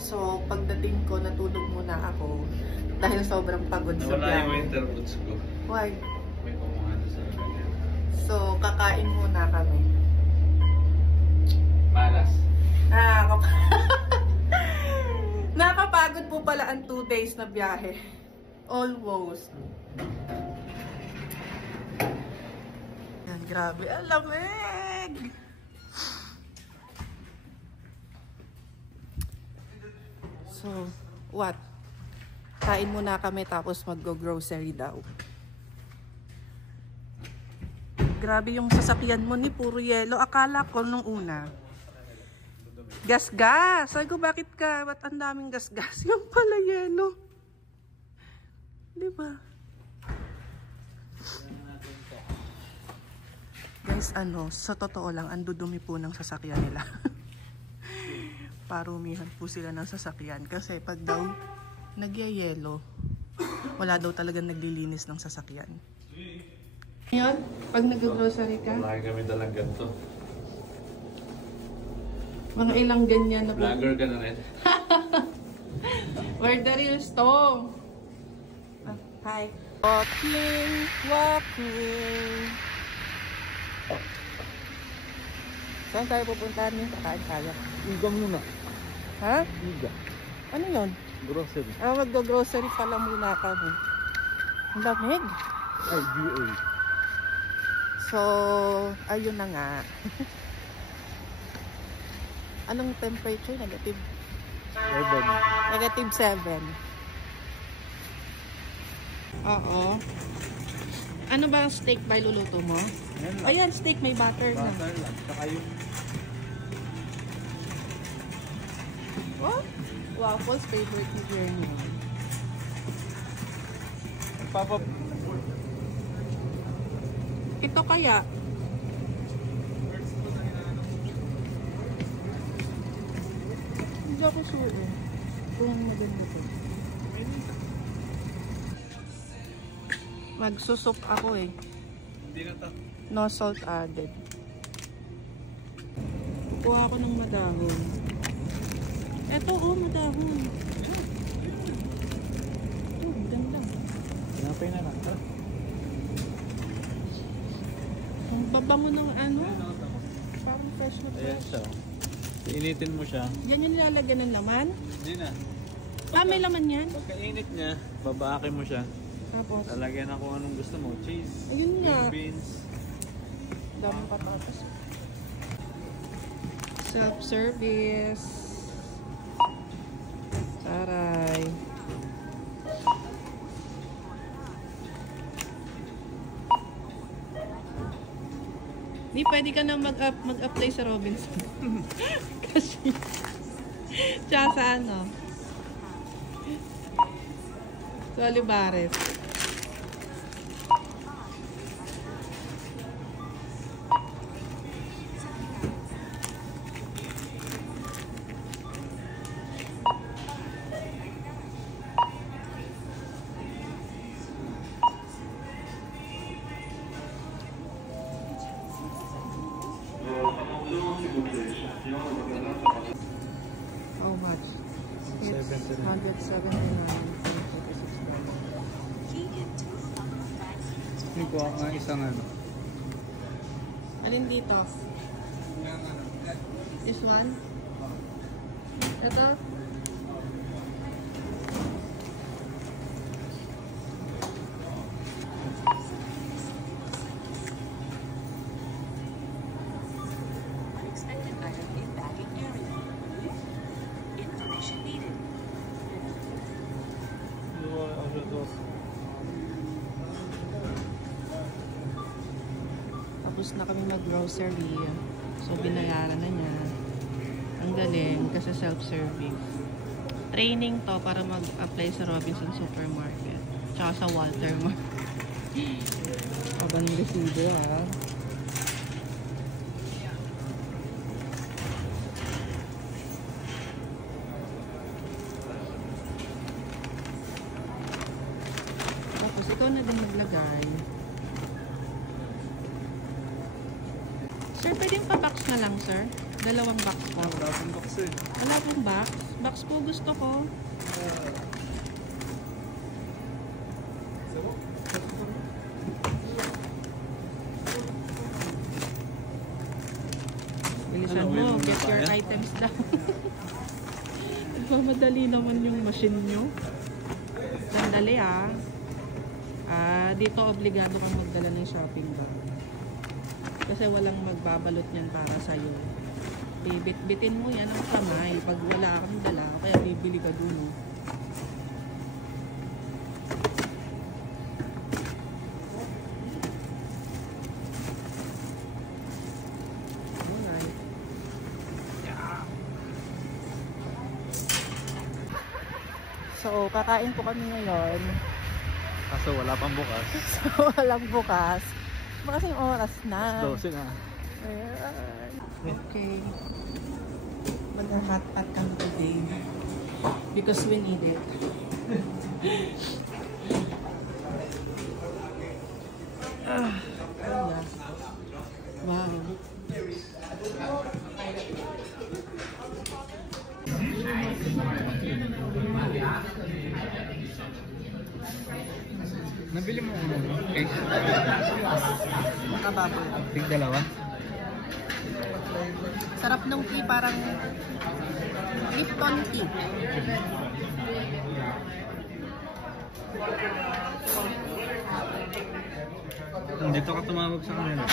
So, pagdating ko, natulog muna ako dahil sobrang pagod sa biyahe. Nawala yung winter boots ko. Why? May kumuha na sa kanya. So, kakain muna kami. Malas. Nakakapagod po pala ang 2 days na biyahe. Almost. Yan, grabe. Ang lamig! So, what? Kain muna kami tapos mag-grocery daw. Grabe yung sasakyan mo ni puro yelo. Akala ko nung una. Gas-gas. Sabi ko, bakit ka? Ba't ang daming gas-gas? Yung pala yelo. Diba? Guys, sa totoo lang, ang dudumi po ng sasakyan nila. Parumihan po sila ng sasakyan. Kasi pag daw nagyayelo, wala daw talagang naglilinis ng sasakyan. Ngayon, pag nag-grocery ka, Lagi kami dalang ganito. mga ilang ganyan na po. Vlogger ka na rin. Where the real stone? Hi. Walking, walking. Saan tayo pupuntahan niyo? Kakain tayo. Igam nyo na. Ha? Iga. Ano yun? Grocery. Mag-grocery pala muna kami. Ang lamig. Ay, GA. So, ayun na nga. Anong temperature? Negative? 7. Negative 7. Oo. Ano ba ang steak ba luluto mo? Ayan, steak may butter na. Butter lang. Saka yung... What? Waffles, favorite ni Jeremy. Papa... Ito kaya? Hindi ako sure eh. Kung maganda to. Magsusop ako eh. Hindi na to. No salt added. Kuha ako ng madahon. Eto oh, madahon. Ito, ganda. Pinapay na lang. Ang babango ng ano. Parang fresh na Ayan fresh. siya. Initin mo siya. Yan yung nilalagyan ng laman? Hindi na. May laman yan? Pagka-init niya, babaakin mo siya. Tapos? Lalagyan na kung anong gusto mo. Cheese. Ayun nga. Beans. Daming patatas. Self-service. Taray. Di pwede ka na mag-apply sa Robinson. Kasi tsaka sa ano? Sa Olivares. How much? It's 179. Hindi ko nga isang ano. Alin dito? This one? Ito? Unexpected item in bagging area. Information needed. Tapos na kami mag-grocery. So, binayaran na niya. Ang galing kasi self-service. Training to para mag-apply sa Robinson Supermarket. Tsaka sa Walter Mart. Aba ng resibo ha. Tapos ikaw na din maglagay. Sir, Sir, pwedeng pa-box na lang, sir. Dalawang box po. Wala akong box eh. Wala pong box. Box po gusto ko. Bilisan Ano, mo. will mo Get na your kaya? items down. Nagmamadali naman yung machine nyo. Sandali dito obligado kang magdala ng shopping bag. Kasi walang magbabalot niyan para sa'yo. Bibit-bitin mo yan ang kamay pag wala kang dala. Kaya bibili ka dun. Oh. Alright. So, kakain po kami ngayon. Kaso wala pang bukas. So, walang bukas. Bukas yung oras na. 12 na. Ayan. Okay. Mag-hotpot kami today. Because we need it. Ayan. Wow. Nabili mo ano? Cake? Nakababoy. Tig dalawa? Sarap nung tea, parang Lipton tea. Dito ka tumawag sa kanila.